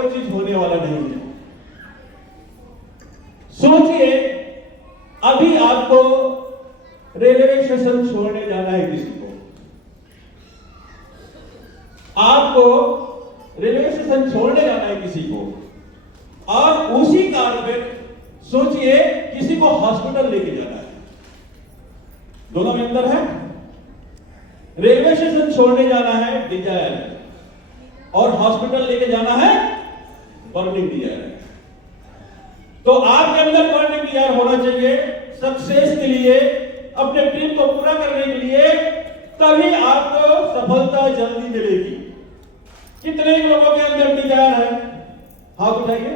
कोई चीज होने वाला नहीं है। सोचिए, अभी आपको रेलवे स्टेशन छोड़ने जाना है किसी को, आपको रेलवे स्टेशन छोड़ने जाना है किसी को, और उसी कार में सोचिए किसी को हॉस्पिटल लेके जाना है। दोनों में अंतर है। रेलवे स्टेशन छोड़ने जाना है डिजायर, और हॉस्पिटल लेके जाना है बर्निंग डिजायर। तो आपके अंदर बर्निंग डिजायर होना चाहिए सक्सेस के लिए, अपने ड्रीम को पूरा करने के लिए, तभी आपको सफलता जल्दी मिलेगी। कितने लोगों के अंदर डिजायर है? हाथ उठाइए,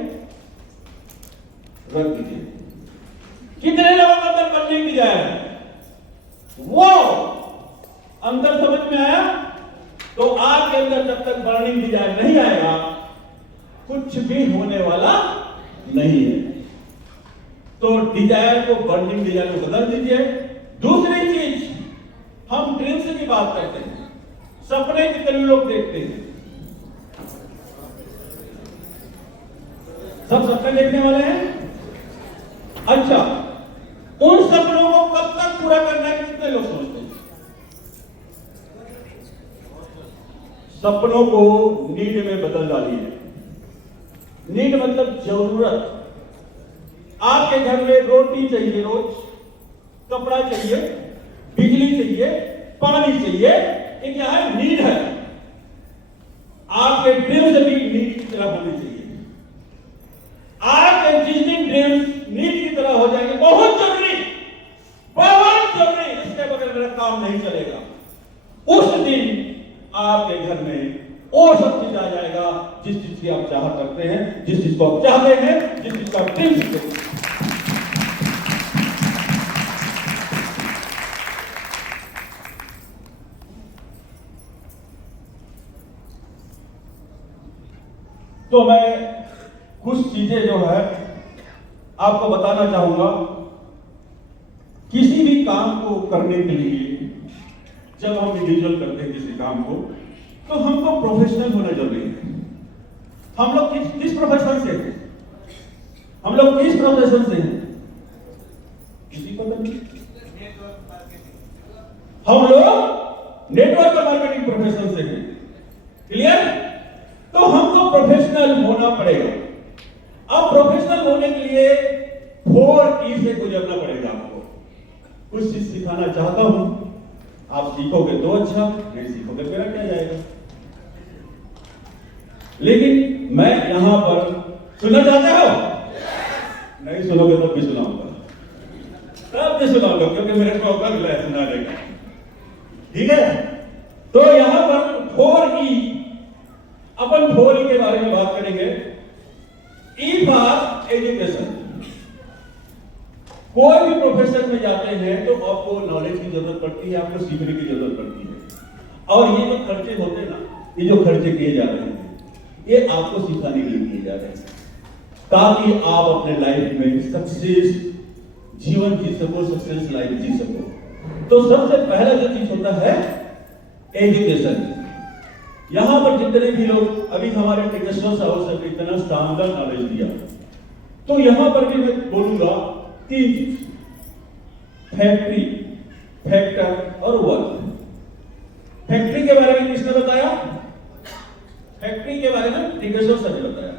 रख दीजिए। कितने लोगों के अंदर बर्निंग डिजायर है? वो अंदर समझ में आया? तो आपके अंदर जब तक बर्निंग डिजायर नहीं आएगा, कुछ भी होने वाला नहीं है। तो डिजायर को बर्निंग डिजायर में बदल दीजिए। दूसरी चीज, हम ड्रीम्स की बात करते हैं, सपने कितने लोग देखते हैं? सब सपने देखने वाले हैं? अच्छा, उन सपनों को कब तक पूरा करना है कितने लोग सोचते हैं? सपनों को नीड में बदल डालिए। नीड मतलब जरूरत। आपके घर में रोटी चाहिए रोज, कपड़ा चाहिए, बिजली चाहिए, पानी चाहिए, ये क्या है? नीड है। आपके ड्रीम्स भी नीड की तरह होनी चाहिए। आपके जिस दिन ड्रीम्स नीड की तरह हो जाएंगे, बहुत जरूरी, इसके बगैर मेरा काम नहीं चलेगा, उस दिन आपके घर में और सब चीज आ जाएगा जिस चीज की आप चाहत रखते हैं, जिस चीज को आप चाहते हैं, जिस चीज का आप ड्रीम करते हैं। तो मैं कुछ चीजें जो है आपको बताना चाहूंगा। किसी भी काम को करने के लिए जब हम इंडिविजुअल करते हैं किसी काम को, तो हमको प्रोफेशनल होना जरूरी है। हम लोग किस प्रोफेशन से हैं? हम लोग किस प्रोफेशन से हैं? किसी पता नहीं। हम लोग नेटवर्क मार्केटिंग प्रोफेशन से हैं। क्लियर? तो हमको प्रोफेशनल होना पड़ेगा। अब प्रोफेशनल होने के लिए 4E से गुजरना पड़ेगा। आपको कुछ चीज सिखाना चाहता हूं, आप सीखोगे तो अच्छा, नहीं सीखोगे मेरा क्या जाएगा। लेकिन मैं यहां पर, सुनना चाहते हो? नहीं सुनोगे तो भी सुनाऊंगा, तब भी सुनाऊंगा, क्योंकि मेरे को अगर मिला है सुनाने का। ठीक है? तो यहां पर 4E, अपन 4E के बारे में बात करेंगे। E for education. कोई भी प्रोफेशन में जाते हैं तो आपको नॉलेज की जरूरत पड़ती है, आपको सीखने की जरूरत पड़ती है। और ये जो खर्चे होते हैं ना, ये जो खर्चे किए जा रहे हैं, ये आपको सिखाने के लिए किए जा रहे हैं, ताकि आप अपने लाइफ में सक्सेस जीवन जी सको, सक्सेस लाइफ जी सको। तो सबसे पहला जो चीज होता है एजुकेशन। यहां पर जितने भी लोग अभी हमारे टेक्निशियन साहब से इतना शानदार नॉलेज दिया, तो यहां पर भी मैं बोलूंगा 3 चीज, फैक्ट्री, फैक्टर और वर्क। फैक्ट्री के बारे में किसने बताया? फैक्ट्री के बारे में टेक्निशियन साहब ने बताया।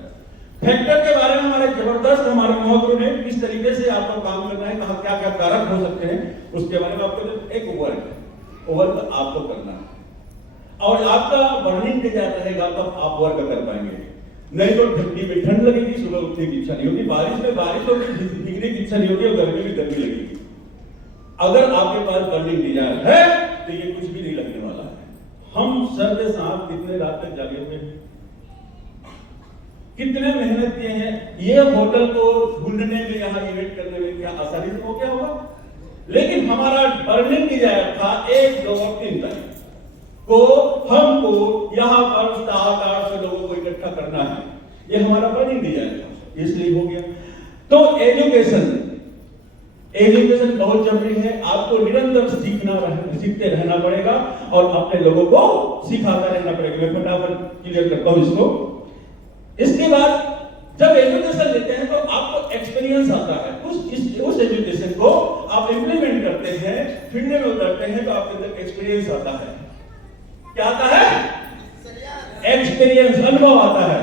फैक्टर के बारे में हमारे जबरदस्त हमारे महागुरु ने किस तरीके से आपको काम करना है, कहा क्या क्या कारक हो सकते हैं, उसके बारे में आपको एक वर्क आपको करना है। और आपका बर्निंग डिजायर रहेगा तब आप वर्क कर पाएंगे। नहीं तो ठंडी में ठंड लगेगी, सुबह उठने की इच्छा नहीं होगी, बारिश में बारिश होगी, भीगने की इच्छा नहीं होगी, और गर्मी में गर्मी लगेगी। अगर आपके पास बर्निंग डिजायर है तो ये कुछ भी नहीं लगने वाला है। हम सर के साथ कितने रात तक जागे हुए हैं, कितने मेहनत किए हैं। ये होटल को ढूंढने में, यहाँ इवेंट करने में क्या आसानी से हो गया होगा? लेकिन हमारा बर्निंग डिजायर था 1, 2 और 3 तारीख को हमको यहाँ पर 700-800 लोगों को इकट्ठा करना है। ये हमारा बर्निंग डिजायर था, इसलिए हो गया। तो एजुकेशन बहुत जरूरी है। आपको निरंतर सीखते रहना पड़ेगा और अपने लोगों को सिखाता रहना पड़ेगा। मैं फटाफट क्लियर करता हूं इसको। इसके बाद जब एजुकेशन लेते हैं तो आपको एक्सपीरियंस आता है, उस एजुकेशन को आप इंप्लीमेंट करते हैं, फील्ड में उतरते हैं तो आपके अंदर एक्सपीरियंस आता है। क्या आता है? एक्सपीरियंस, अनुभव आता है।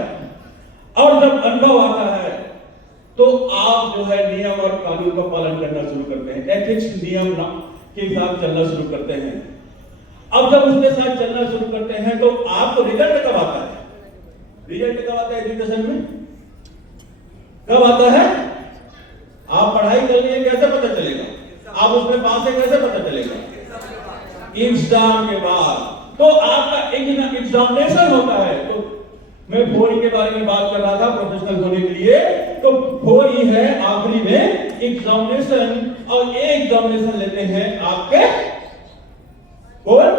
और जब अनुभव आता है तो आप जो है नियम और कानून का पालन करना शुरू करते हैं, एथिक्स नियम के साथ चलना शुरू करते हैं। अब जब उसके साथ चलना शुरू करते हैं तो आपको रिजल्ट कब आता है? रिजल्ट कब आता है एजुकेशन में? कब आता है? आप पढ़ाई कर लिए कैसे पता चलेगा? आप उसमें पास है कैसे पता चलेगा? एग्जाम के बाद। तो आपका एग्जामिनेशन होता है। तो मैं 4E के बारे में बात कर रहा था प्रोफेशनल होने के लिए। तो 4E है आखिरी में एग्जामिनेशन, और ये एग्जामिनेशन लेते हैं आपके कौन?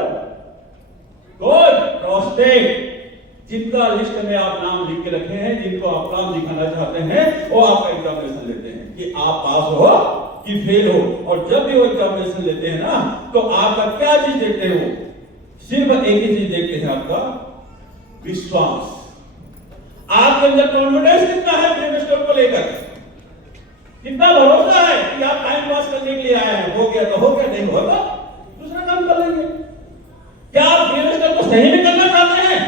प्रोस्टेट, जिनका लिस्ट में आप नाम लिख के रखे हैं, जिनको आप काम दिखाना चाहते हैं, वो आपका एग्जामिनेशन लेते हैं कि आप पास हो कि फेल हो। और जब भी वो एग्जामिनेशन लेते हैं ना तो आपका क्या चीज देखते हो? सिर्फ एक ही चीज देखते हैं, आपका विश्वास। आपके अंदर कॉन्फिडेंस कितना है सेमेस्टर को लेकर, कितना भरोसा है कि आप टाइम पास करने के लिए आए हैं, हो गया तो हो गया, नहीं होगा दूसरा काम कर लेंगे। क्या आप सेमेस्टर को सही में करना चाहते हैं?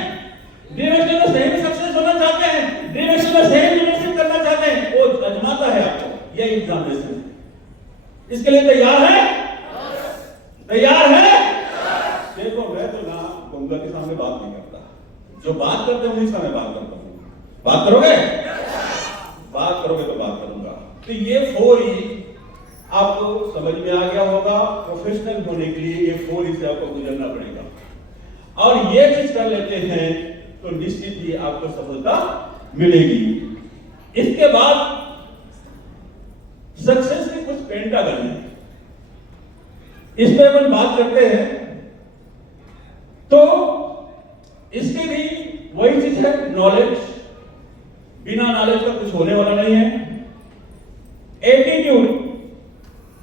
सेमेस्टर में सही में सक्सेस होना चाहते हैं? सेमेस्टर में सही लीडरशिप करना चाहते हैं? वो आजमाता है आपको, ये एग्जामिनेशन। इसके लिए तैयार है? तैयार है? देखो मैं तो ना गंगा के सामने बात नहीं करता, जो बात करते हैं उन्हीं सामने बात करता हूं। बात करोगे? बात करोगे तो बात करूंगा। तो ये 4E आपको समझ में आ गया होगा। प्रोफेशनल होने के लिए ये 4E से आपको गुजरना पड़ेगा, और ये चीज कर लेते हैं तो निश्चित ही आपको सफलता मिलेगी। इसके बाद सक्सेस के कुछ पेंटागन हैं, इस पे अपन बात करते हैं। तो इसके भी वही चीज है, नॉलेज। बिना नॉलेज का कुछ होने वाला नहीं है। एटीट्यूड,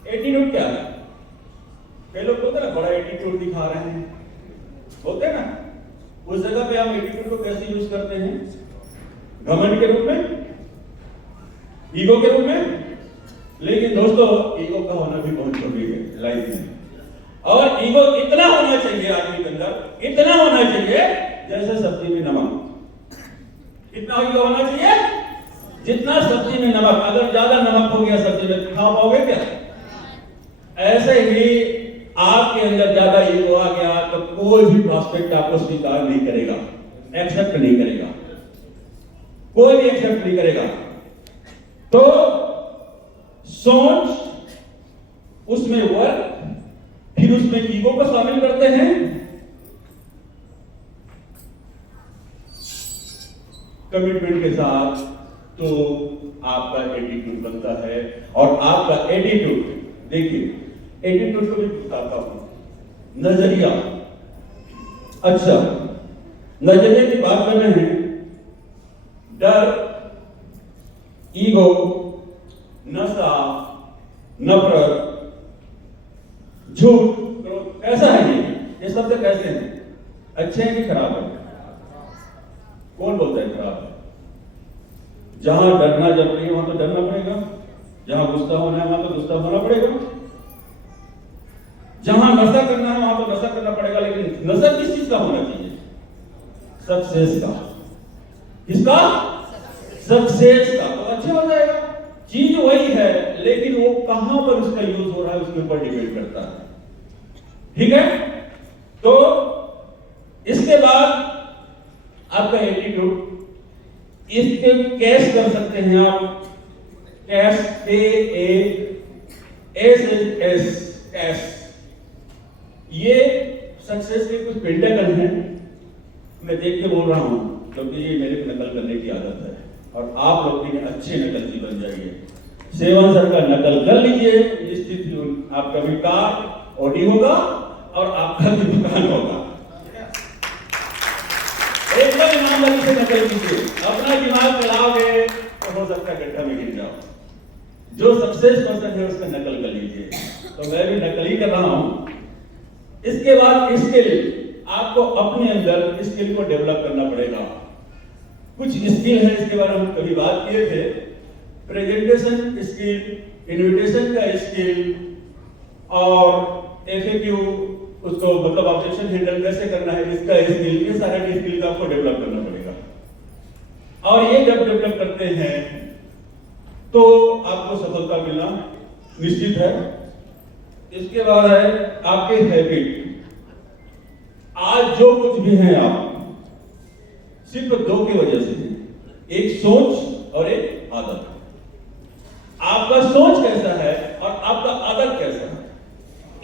एटीट्यूड क्या है? कई लोग बोलते हैं ना बड़ा एटीट्यूड दिखा रहे हैं, होते हैं ना। उस जगह पे हम एटीट्यूड को कैसे यूज करते हैं? घमंड के रूप में, ईगो के रूप में। लेकिन दोस्तों ईगो का होना भी बहुत जरूरी है लाइफ में, और ईगो इतना होना चाहिए आदमी के अंदर, इतना होना चाहिए जैसे सब्जी में नमक। कितना ईगो होना चाहिए? जितना सब्जी में नमक। अगर ज्यादा नमक हो गया सब्जी में, खा पाओगे क्या? ऐसे ही आपके अंदर ज्यादा ईगो आ गया तो कोई भी प्रोस्पेक्ट आपको स्वीकार नहीं करेगा, एक्सेप्ट नहीं करेगा, कोई भी एक्सेप्ट नहीं करेगा। तो सोच, उसमें वर्क, फिर उसमें ईगो को शामिल करते हैं। कमिटमेंट के साथ तो आपका एटीट्यूड बनता है, और आपका एटीट्यूड, देखिए एटीट्यूड को भी बताता हूं। नजरिया, अच्छा नजरिए की बात कर रहे हैं। डर, ईगो, नशा, नफरत, झूठ, कैसा है ये शब्द कैसे हैं? अच्छे हैं कि खराब है? कौन बोलता है खराब है? जहां डरना जरूरी है वहां तो डरना पड़ेगा, जहां गुस्सा होना है वहां तो गुस्सा होना पड़ेगा, जहां नशा करना है वहां तो नशा करना पड़ेगा। लेकिन नशा किस चीज का होना चाहिए? सक्सेस का। किसका? सक्सेस का। तो अच्छा हो जाएगा। चीज वही है, लेकिन वो कहां पर उसका यूज हो रहा है उसके ऊपर डिपेंड करता है। ठीक है? तो इसके बाद आपका एटीट्यूड, इसके कैश कर सकते हैं आप, कैश, KASS, कैश। ये सक्सेस के कुछ पेंटागन हैं। मैं देख के बोल रहा हूं क्योंकि ये मेरे को नकल करने की आदत है, और आप लोग भी अच्छे नकलची बन जाइए। सेवन सर का नकल कर लीजिए, निश्चित ही आपका भी कार ऑडी होगा और आपका भी दुकान होगा। एकदम ईमानदारी से नकल कीजिए, अपना दिमाग चलाओगे तो हो सकता है गड्ढा में गिर जाओ। जो सक्सेस पर्सन है उसका नकल कर लीजिए। तो मैं भी नकल ही कर रहा हूं। इसके बाद स्किल, आपको अपने अंदर स्किल को डेवलप करना पड़ेगा। कुछ स्किल है, इसके बारे में हम कभी बात किए थे। प्रेजेंटेशन स्किल, इन्विटेशन का स्किल और एफएक्यू, उसको मतलब ऑब्जेक्शन हैंडल कैसे करना है, इसका स्किल, ये सारे स्किल का आपको डेवलप करना पड़ेगा। और ये जब डेवलप करते हैं तो आपको सफलता मिलना निश्चित है। इसके बाद है आपके हैबिट। आज जो कुछ भी है आप सिर्फ दो की वजह से, एक सोच और एक आदत। आपका सोच कैसा है और आपका आदत कैसा है,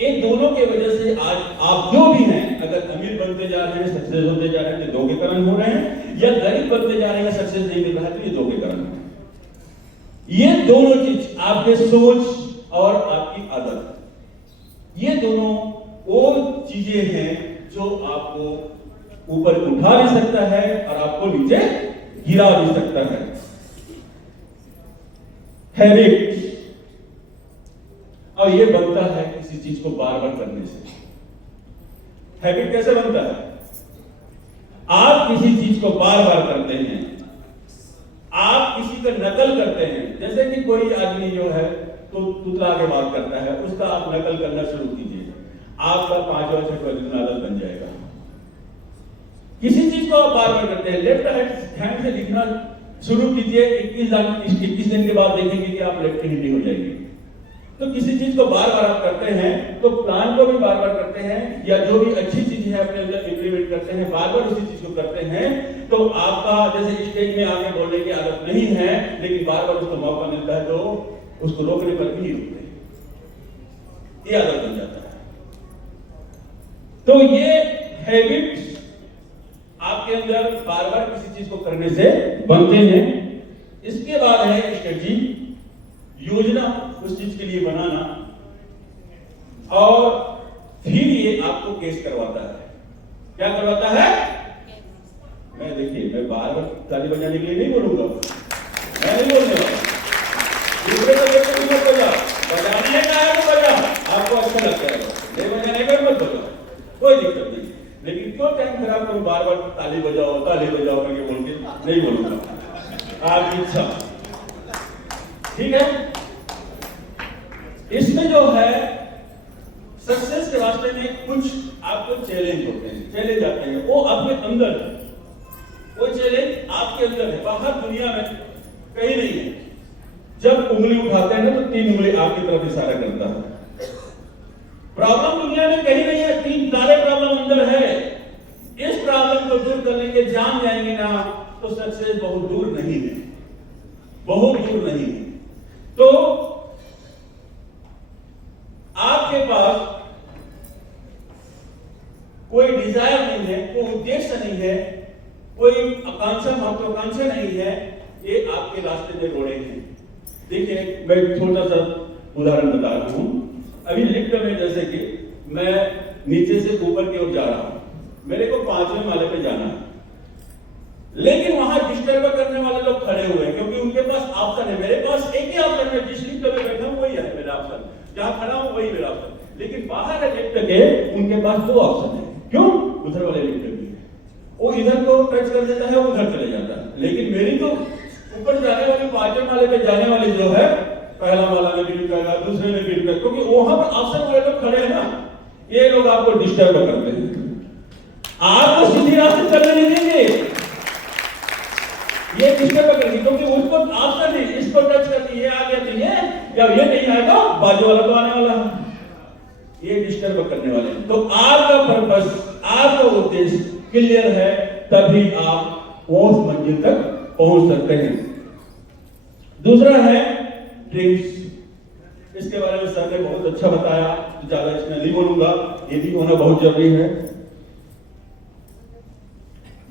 इन दोनों की वजह से आज आप जो भी हैं, अगर अमीर बनते जा रहे हैं, सक्सेस होते जा रहे हैं, तो दो के कारण हो रहे हैं, या गरीब बनते जा रहे हैं, सक्सेस नहीं मिल रहा है, तो ये दो के कारण है। ये दोनों चीज, आपके सोच और आपकी आदत, ये दोनों वो चीजें हैं जो आपको ऊपर उठा भी सकता है और आपको नीचे गिरा भी सकता है। हैबिट, और ये बनता है किसी चीज को बार बार करने से। हैबिट कैसे बनता है? आप किसी चीज को बार बार करते हैं, आप किसी का नकल करते हैं। जैसे कि कोई आदमी जो है तो तुतला के बात करता है, उसका आप नकल करना शुरू कीजिए, आपका 5 और 6 दिन आदत बन जाएगा। किसी चीज को आप बार बार करते हैं, लेफ्ट हैंड से लिखना शुरू कीजिए, 21 दिन के बाद देखेंगे कि आप लेफ्ट हैंडी हो जाएंगे। तो किसी चीज को बार बार आप करते हैं, तो प्लान को भी बार बार करते हैं, या जो भी अच्छी चीज है अपने अंदर इंप्लीमेंट करते हैं, बार बार उसी चीज को करते हैं, तो आपका जैसे स्टेज में आगे बोलने की आदत नहीं है, लेकिन बार बार उसको मौका मिलता है तो उसको रोकने पर भी नहीं रुकते, ये आदत बन जाता है। तो ये हैबिट आपके अंदर बार बार किसी चीज को करने से बनते हैं। इसके बाद है स्ट्रेटजी, योजना उस चीज के लिए बनाना, और फिर ये आपको केस करवाता है। क्या करवाता है? मैं देखिए, मैं बार बार ताली बजाने के लिए नहीं बोलूंगा, मैं नहीं बोलने वाला। दूसरे को देखो मत बजा, बजाने का है तो बजा, आपको अच्छा लगता है, नहीं बजाने का मत बजा, कोई दिक्कत नहीं। लेकिन क्यों टाइम खराब करूं, बार बार ताली बजाओ करके बोल के नहीं बोलूंगा, आपकी इच्छा। ठीक है? इसमें जो है सक्सेस के रास्ते में कुछ आपको चैलेंज होते हैं, चैलेंज आते हैं, वो अपने अंदर है, वो चैलेंज आपके अंदर है, बाहर दुनिया में कहीं नहीं है। जब उंगली उठाते हैं तो 3 उंगली आपकी तरफ इशारा करता है। प्रॉब्लम दुनिया में कहीं नहीं है, 3 सारे प्रॉब्लम अंदर है। इस प्रॉब्लम को दूर करने के जान जाएंगे ना, तो सक्सेस बहुत दूर नहीं है, बहुत दूर नहीं है। तो आपके पास कोई डिजायर नहीं है, कोई उद्देश्य नहीं है, कोई आकांक्षा महत्वाकांक्षा नहीं है, ये आपके रास्ते में रोड़े हैं। देखिए, मैं छोटा सा उदाहरण बता रहा हूं। अभी लिफ्ट में जैसे कि मैं नीचे से ऊपर की ओर जा रहा हूं, मेरे को 5वें माले पे जाना है, लेकिन वहां डिस्टर्ब करने वाले लोग खड़े हुए हैं, क्योंकि उनके पास ऑप्शन है। मेरे पास एक ही ऑप्शन है, जिस लिफ्ट में बैठा हूं वही है मेरा ऑप्शन, जहां खड़ा हूं वही मेरा ऑप्शन। लेकिन बाहर है लिफ्ट के, उनके पास 2 ऑप्शन है। क्यों? उधर वाले लिफ्ट भी है, वो इधर को टच कर देता है, वो उधर चले जाता है। लेकिन मेरी तो ऊपर जाने वाली 5वें माले पे जाने वाली जो है, पहला माला में भी रुकेगा, दूसरे में भी रुकेगा, क्योंकि वहां पर ऑप्शन वाले लोग खड़े हैं ना, ये लोग आपको डिस्टर्ब करते हैं, आपको सीधी रास्ते चलने नहीं देंगे, ये डिस्टर्ब करेंगे, क्योंकि उसको ऑप्शन है, इसको टच करनी, ये आ गया तो ये नहीं आएगा, बाजू वाला तो आने वाला है, ये डिस्टर्ब करने वाले हैं। तो आपका पर्पस, आपका उद्देश्य क्लियर है, तभी आप उस मंजिल तक पहुंच सकते हैं। दूसरा है ड्रीम्स। इसके बारे में सर ने बहुत अच्छा बताया, तो ज्यादा इसमें नहीं बोलूंगा, ये भी होना बहुत जरूरी है।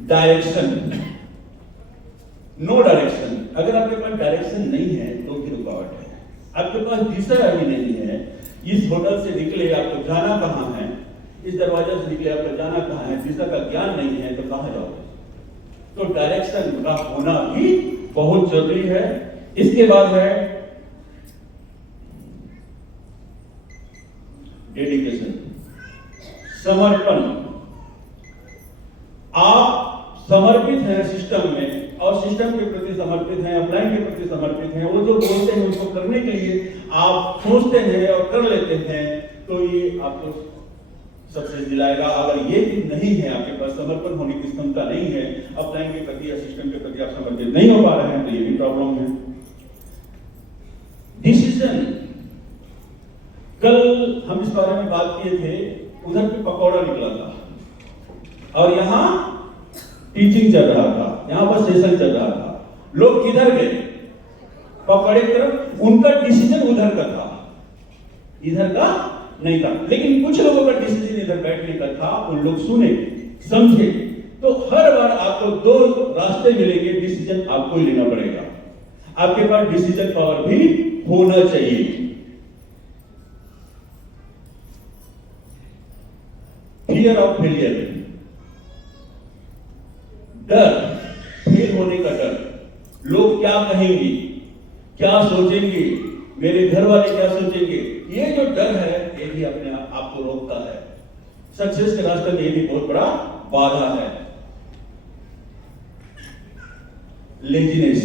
डायरेक्शन, नो डायरेक्शन, अगर आपके पास डायरेक्शन नहीं है तो भी रुकावट है। आपके पास दिशा अभी नहीं है, इस होटल से निकले आपको जाना कहां है, इस दरवाजे से निकले आपको जाना कहां है, दिशा का ज्ञान नहीं है तो कहां जाओगे? तो डायरेक्शन का होना भी बहुत जरूरी है। इसके बाद है डेडिकेशन, समर्पण। आप समर्पित हैं सिस्टम में और सिस्टम के प्रति समर्पित हैं, अपलाइन के प्रति समर्पित हैं, वो जो बोलते हैं उसको करने के लिए आप सोचते हैं और कर लेते हैं, तो ये आपको सक्सेस दिलाएगा। अगर ये भी नहीं है, आपके पास समर्पण होने की क्षमता नहीं है, अपलाइन के प्रति या सिस्टम के प्रति आप समर्पित नहीं हो पा रहे हैं, तो ये भी प्रॉब्लम है। डिसीजन, कल हम इस बारे में बात किए थे, उधर पे पकौड़ा निकला था और यहाँ टीचिंग चल रहा था, यहाँ पर सेशन चल रहा था। लोग किधर गए? पकौड़े की तरफ। उनका डिसीजन उधर का था, इधर का नहीं था। लेकिन कुछ लोगों का डिसीजन इधर बैठने का था, उन लोग सुने, समझे। तो हर बार आपको दो रास्ते मिलेंगे, डिसीजन आपको ही लेना पड़ेगा। आपके पास डिसीजन पावर भी होना चाहिए। फियर ऑफ फेलियर, डर, फेल होने का डर। लोग क्या कहेंगे, क्या सोचेंगे, मेरे घर वाले क्या सोचेंगे, ये जो डर है ये भी अपने आप को रोकता है। सक्सेस के रास्ते में ये भी बहुत बड़ा बाधा है। लेजीनेस,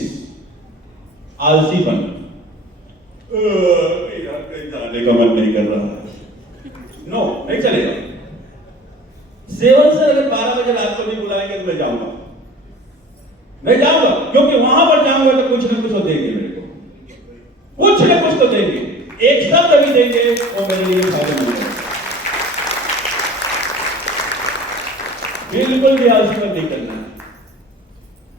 आलसीपन, यार कहीं जाने का मन नहीं कर रहा है, नो, नहीं चलेगा। सेवन से अगर 12 बजे रात को भी बुलाएंगे तो मैं जाऊंगा, क्योंकि वहां पर जाऊंगा तो कुछ ना कुछ तो देंगे मेरे को, कुछ ना कुछ तो देंगे, एक शब्द भी देंगे वो मेरे लिए फायदेमंद है। बिल्कुल भी आलसीपन नहीं करना।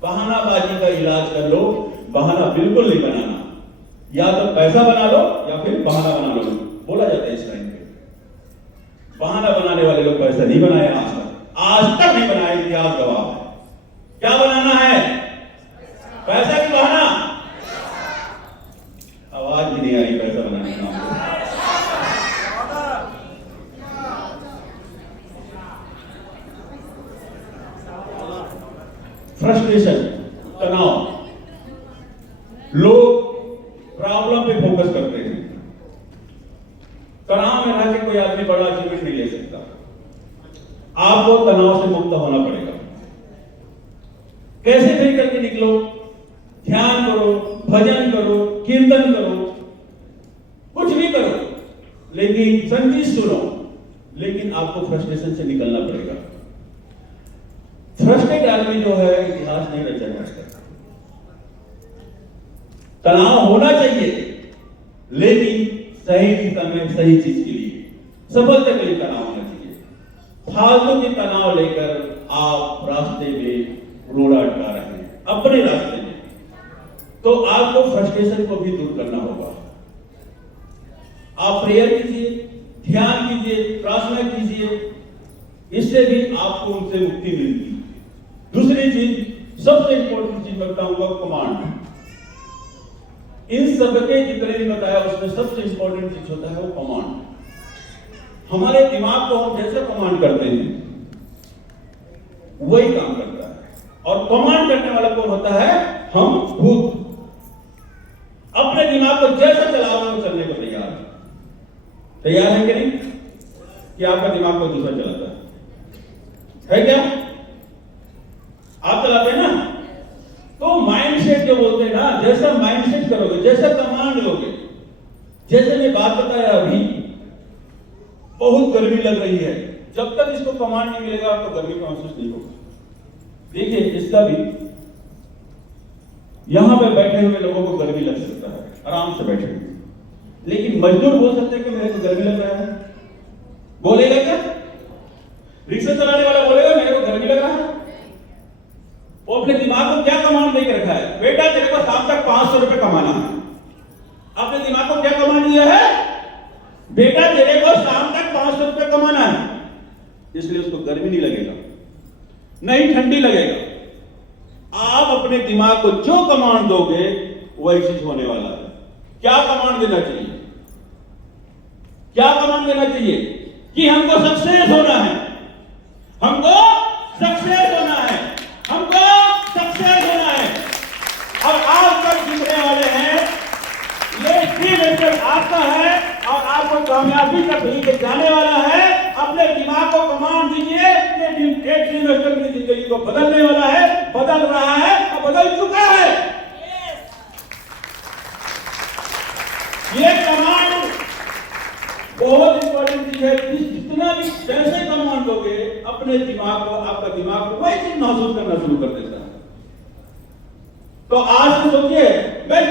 बहानाबाजी का इलाज कर लो, बहाना बिल्कुल नहीं बनाना। या तो पैसा बना लो या फिर बहाना बना लो, बोला जाता है इस टाइम पे। बहाना बनाने वाले लोग पैसा नहीं बनाए आज तक नहीं बनाए, इतिहास गवाह है। क्या बनाना है? पैसा की बहाना। आवाज भी नहीं आई पैसा बनाने का। फ्रस्ट्रेशन, तनाव, लोग प्रॉब्लम पे फोकस करते हैं। तनाव में रह के कोई आदमी बड़ा अचीवमेंट नहीं ले सकता। आपको तनाव से मुक्त होना पड़ेगा। कैसे भी करके निकलो, ध्यान करो, भजन करो, कीर्तन करो, कुछ भी करो, लेकिन संगीत सुनो, लेकिन आपको फ्रस्ट्रेशन से निकलना पड़ेगा। फ्रस्ट्रेटेड आदमी जो है इतिहास नहीं रचा सकता। तनाव होना चाहिए, लेकिन सही दिशा में, सही चीज के लिए, सफलता के लिए तनाव होना चाहिए। फालतू की तनाव लेकर आप रास्ते में रोड़ा अटका रहे हैं अपने रास्ते में, तो आपको फ्रस्ट्रेशन को भी दूर करना होगा। आप प्रेयर कीजिए, ध्यान कीजिए, प्रार्थना कीजिए, इससे भी आपको उनसे मुक्ति मिलती है। दूसरी चीज, सबसे इंपॉर्टेंट चीज मैं बताऊंगा, कमांड। इन सबके जितने भी बताया उसमें सबसे इंपॉर्टेंट चीज होता है वो कमांड। हमारे दिमाग को हम जैसे कमांड करते हैं वही काम करता है, और कमांड करने वाला कौन होता है? हम खुद। अपने दिमाग को जैसा चलाओगे वो चलने को तैयार है। तैयार है कि नहीं? कि आपका दिमाग को दूसरा चलाता है क्या? आप चलाते हैं ना? तो माइंडसेट जो बोलते हैं ना, जैसा माइंडसेट करोगे, जैसा कमांड लोगे, जैसे मैं बात बताया अभी, बहुत गर्मी लग रही है, जब तक इसको कमांड नहीं मिलेगा आपको गर्मी का महसूस नहीं होगा। देखिए इसका भी, यहां पे बैठे हुए लोगों को गर्मी लग सकता है, आराम से बैठे हुए, लेकिन मजदूर बोल सकते हैं कि मेरे को गर्मी लग रहा है। बोलेगा क्या? रिक्शा चलाने वाला बोलेगा मेरे को गर्मी लग रहा है? वो अपने दिमाग को क्या कमांड देकर रखा है? बेटा तेरे को शाम तक 500 रुपए कमाना है। अपने दिमाग को क्या कमांड दिया है? बेटा तेरे को शाम तक 500 रुपए कमाना है। इसलिए उसको गर्मी नहीं लगेगा, नहीं ठंडी लगेगा। आप अपने दिमाग को जो कमांड दोगे वही चीज होने वाला है। क्या कमांड देना चाहिए? क्या कमांड देना चाहिए? कि हमको सक्सेस होना है, हमको सक्सेस होना है, हमको सक्सेस होना है। और आप तक जीतने वाले हैं, ये स्टीव आपका है और आपको कामयाबी तक लेके जाने वाला है। अपने दिमाग को कमांड दीजिए, एक स्टीव की जिंदगी को बदलने वाला है, बदल रहा है। बदल चुका है। ये कमांड बहुत इंपॉर्टेंट चीज है। जितना भी जैसे कमांड दोगे अपने दिमाग को, आपका दिमाग को वही चीज महसूस करना शुरू कर देता है। तो आज से सोचिए, मैं